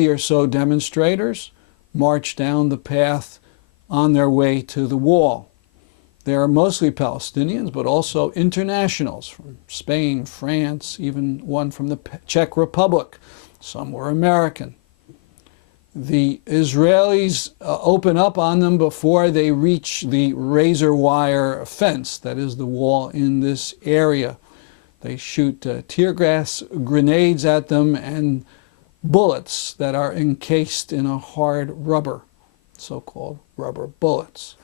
Or so demonstrators march down the path on their way to the wall. They are mostly Palestinians, but also internationals from Spain, France, even one from the Czech Republic. Some were American. The Israelis open up on them before they reach the razor wire fence, that is the wall in this area. They shoot tear gas grenades at them and bullets that are encased in a hard rubber, so-called rubber bullets.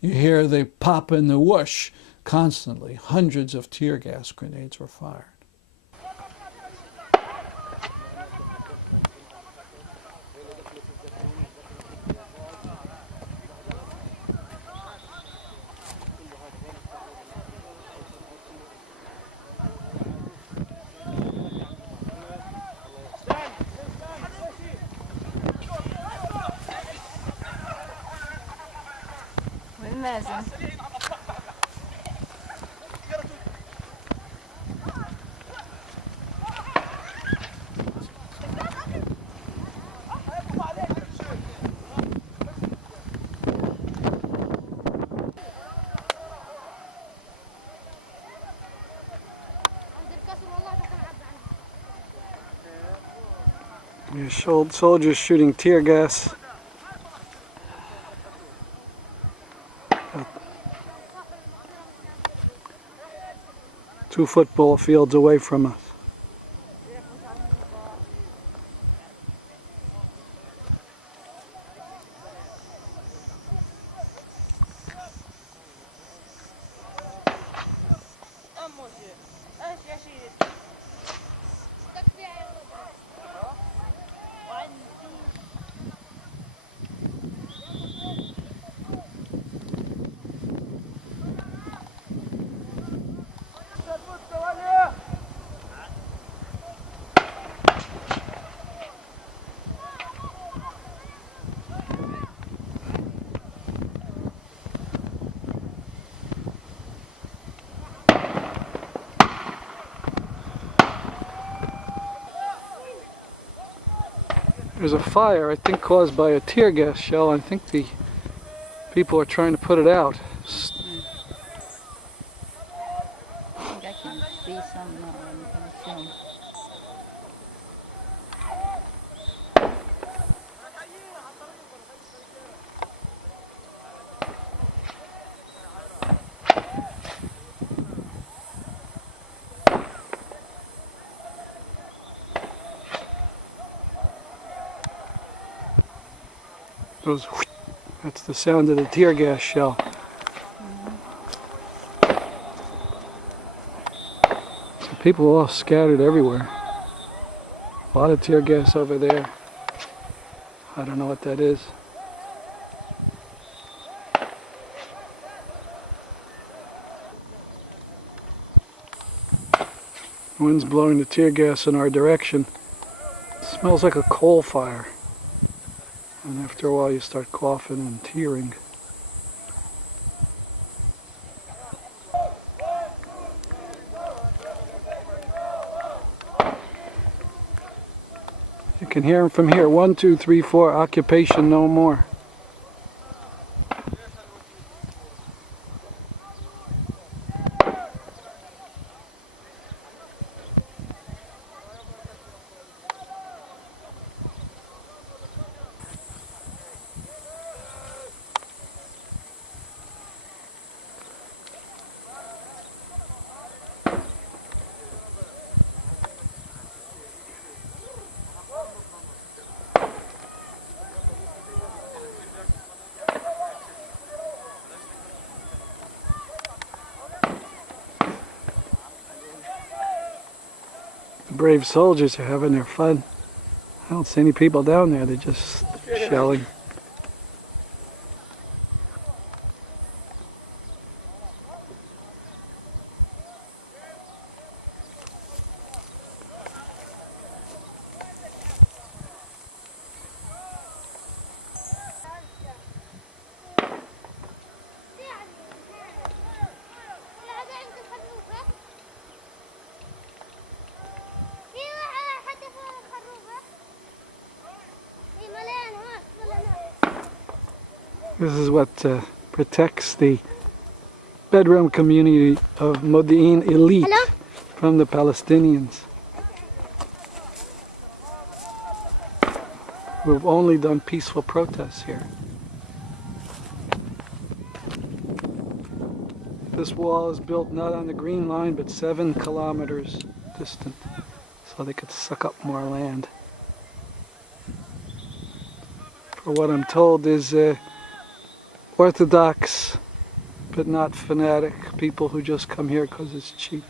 You hear the pop and the whoosh constantly. Hundreds of tear gas grenades were fired. لازم Soldiers shooting tear gas. Two football fields away from us. There's a fire, I think caused by a tear gas shell. I think the people are trying to put it out. I think I can see some film. Those, that's the sound of the tear gas shell. So people are all scattered everywhere. A lot of tear gas over there. I don't know what that is. The wind's blowing the tear gas in our direction. It smells like a coal fire. And after a while you start coughing and tearing. You can hear them from here. 1, 2, 3, 4, occupation no more. Brave soldiers are having their fun. I don't see any people down there, they're just shelling. This is what protects the bedroom community of Modi'in elite from the Palestinians, who have only done peaceful protests here. This wall is built not on the green line but 7 kilometers distant, so they could suck up more land. For what I'm told is Orthodox but not fanatic people who just come here because it's cheap.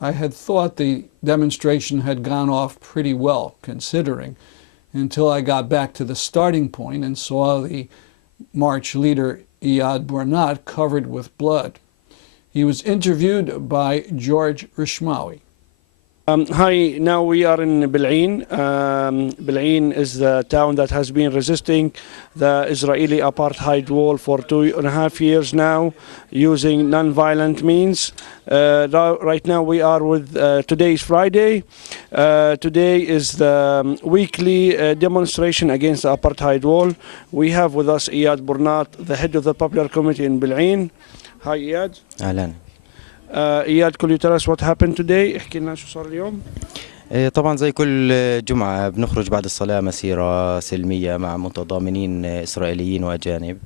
I had thought the demonstration had gone off pretty well, considering, until I got back to the starting point and saw the march leader Iyad Burnat covered with blood. He was interviewed by George Rishmawi. Hi, now we are in Bil'in. Bil'in is the town that has been resisting the Israeli apartheid wall for 2.5 years now, using non-violent means. Right now we are with, today is Friday. Today is the weekly demonstration against the apartheid wall. We have with us Iyad Burnat, the head of the Popular Committee in Bil'in. Hi Iyad. أهلا. Iyad, could you tell us what happened today? احكي لنا شو صار اليوم. طبعا زي كل جمعة بنخرج بعد الصلاة مسيرة سلمية مع متضامنين إسرائيليين وأجانب.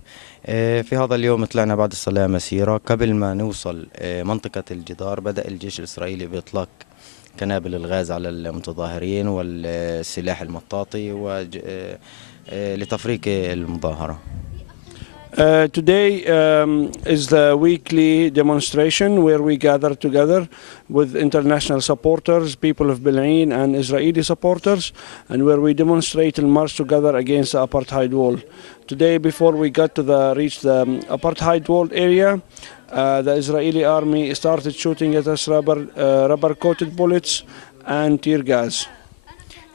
في هذا اليوم طلعنا بعد الصلاة مسيرة. قبل ما نوصل منطقة الجدار بدأ الجيش الإسرائيلي بإطلاق قنابل الغاز على المتظاهرين والسلاح المطاطي لتفريق المظاهرة. Today is the weekly demonstration where we gather together with international supporters, people of Bil'in and Israeli supporters, and where we demonstrate and march together against the apartheid wall. Today, before we got to reach the apartheid wall area, the Israeli army started shooting at us rubber-coated bullets and tear gas.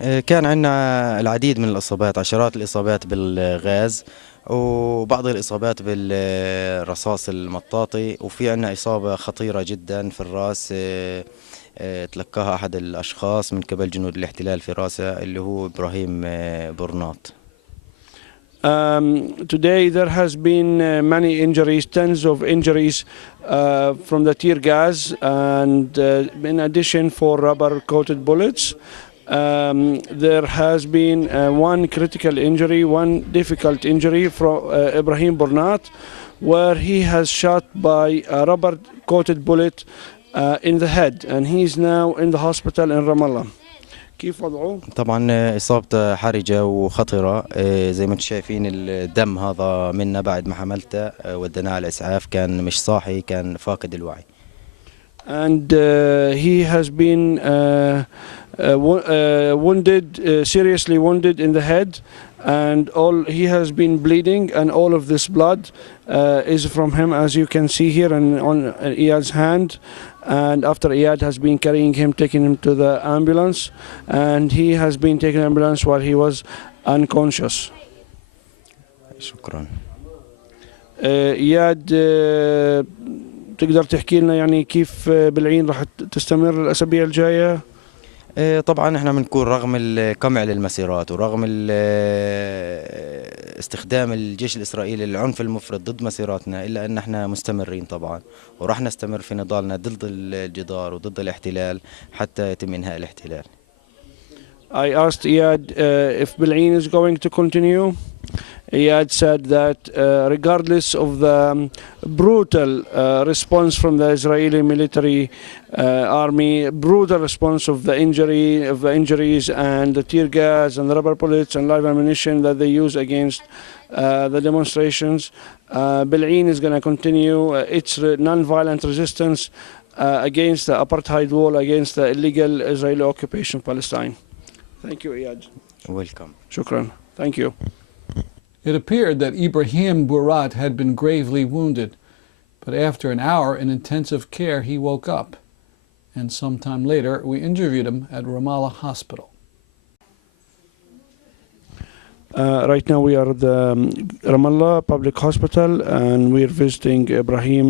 كان عندنا العديد من الإصابات، عشرات الإصابات بالغاز وبعض الإصابات بالرصاص المطاطي، وفي عنا إصابة خطيرة جدا في الرأس تلقاها أحد الأشخاص من قبل جنود الاحتلال في رأسه اللي هو إبراهيم برنات. Today there has been many injuries, tens of injuries from the tear gas, and in addition for rubber-coated bullets. There has been one critical injury, one difficult injury from Ibrahim Burnat, where he has shot by a rubber-coated bullet in the head, and he is now in the hospital in Ramallah. كيف وضعه؟ طبعا إصابته حرجة وخطرة، زي ما انتم شايفين الدم هذا منا بعد ما حملته وديناه على الإسعاف، كان مش صاحي، كان فاقد الوعي. And he has been wounded, seriously wounded in the head, and he has been bleeding, and all of this blood is from him, as you can see here on Iyad's hand. And after Iyad has been carrying him, taking him to the ambulance, and he has been taken to the ambulance while he was unconscious. شكرا. Iyad, تقدر تحكي لنا يعني كيف بالعين راح تستمر الأسابيع الجاية؟ طبعا احنا بنكون رغم القمع للمسيرات ورغم استخدام الجيش الإسرائيلي للعنف المفرط ضد مسيراتنا، إلا أن احنا مستمرين طبعا، وراح نستمر في نضالنا ضد الجدار وضد الاحتلال حتى يتم إنهاء الاحتلال. I asked Iyad if Bil'in is going to continue. Iyad said that regardless of the brutal response from the Israeli military army, brutal response of the injuries and the tear gas and the rubber bullets and live ammunition that they use against the demonstrations, Bil'in is going to continue its non-violent resistance against the apartheid wall, against the illegal Israeli occupation of Palestine. Thank you, Iyad. Welcome. Shukran. Thank you. It appeared that Ibrahim Burnat had been gravely wounded, but after an hour in intensive care he woke up, and sometime later we interviewed him at Ramallah Hospital. Right now we are at the Ramallah Public Hospital, and we are visiting Ibrahim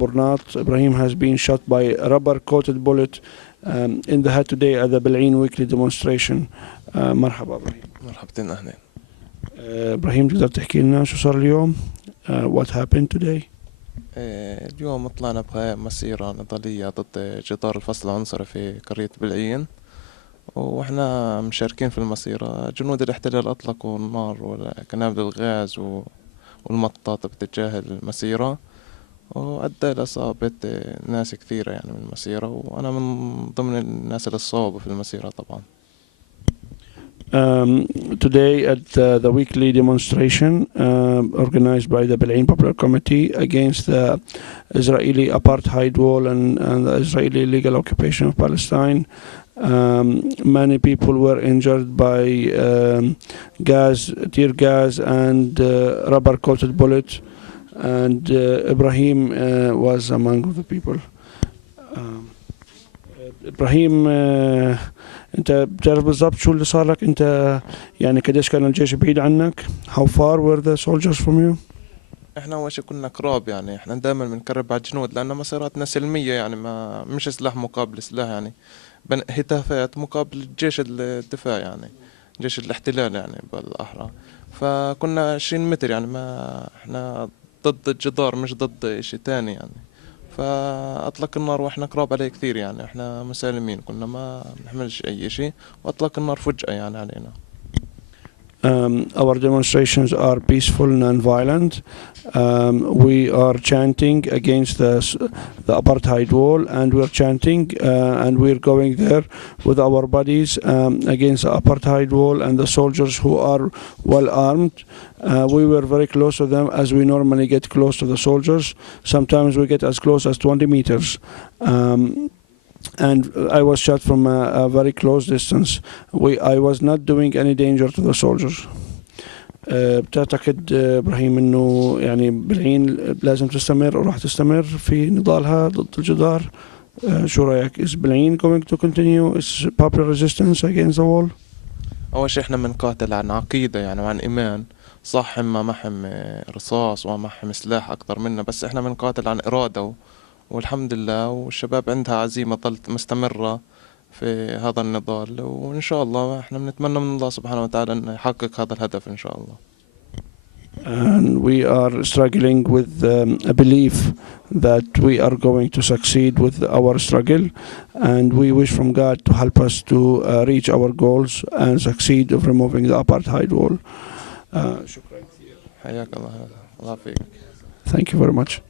Burnat. Ibrahim has been shot by a rubber-coated bullet in the head today at the Bil'in weekly demonstration. مرحبا إبراهيم. مرحبتين أهلين. إبراهيم تقدر تحكي لنا شو صار اليوم؟ What happened today? اليوم طلعنا بمسيرة نضالية ضد جدار الفصل العنصري في قرية بلعين، وإحنا مشاركين في المسيرة. جنود الاحتلال أطلقوا النار وقنابل الغاز والمطاط باتجاه المسيرة، وأدى إلى إصابة ناس كثيرة يعني من المسيرة، وأنا من ضمن الناس اللي صابوا في المسيرة طبعا. Today at the weekly demonstration organized by the Bil'in Popular Committee against the Israeli apartheid wall and the Israeli illegal occupation of Palestine, many people were injured by tear gas and rubber-coated bullets, and Ibrahim was among the people. إبراهيم أنت بتعرف بالضبط شو اللي صار لك؟ أنت يعني قديش كان الجيش بعيد عنك؟ How far were the soldiers from you? احنا اول شي كنا كراب، يعني احنا دائما بنقرب على الجنود لأن مسيراتنا سلمية، يعني ما مش سلاح مقابل سلاح، يعني هتافات مقابل جيش الدفاع، يعني جيش الاحتلال يعني بالأحرى. فكنا 20 متر، يعني ما احنا ضد الجدار مش ضد اشي تاني يعني. فأطلق النار واحنا قراب عليه كثير، يعني احنا مسالمين كنا ما نحملش أي شيء، وأطلق النار فجأة يعني علينا. Our demonstrations are peaceful, non-violent. We are chanting against the apartheid wall, and we're chanting and we're going there with our bodies against the apartheid wall and the soldiers who are well armed. We were very close to them, as we normally get close to the soldiers. Sometimes we get as close as 20 meters. And I was shot from a very close distance. I was not doing any danger to the soldiers. بتعتقد إبراهيم إنه يعني بالعين لازم تستمر وراح تستمر في نضالها ضد الجدار؟ شو رأيك؟ Is بالعين going to continue its popular resistance against the wall? أول شي إحنا بنقاتل عن عقيدة، يعني وعن إيمان. صح ما محم رصاص وما محم سلاح أكتر منا، بس إحنا بنقاتل عن إرادة، والحمد لله والشباب عندها عزيمة ظلت مستمرة في هذا النضال، وإن شاء الله إحنا بنتمنى من الله سبحانه وتعالى أن يحقق هذا الهدف إن شاء الله. And we are struggling with a belief that we are going to succeed with our struggle, and we wish from God to help us to reach our goals and succeed of removing the apartheid wall. حياك الله. الله يعافيك. Thank you very much.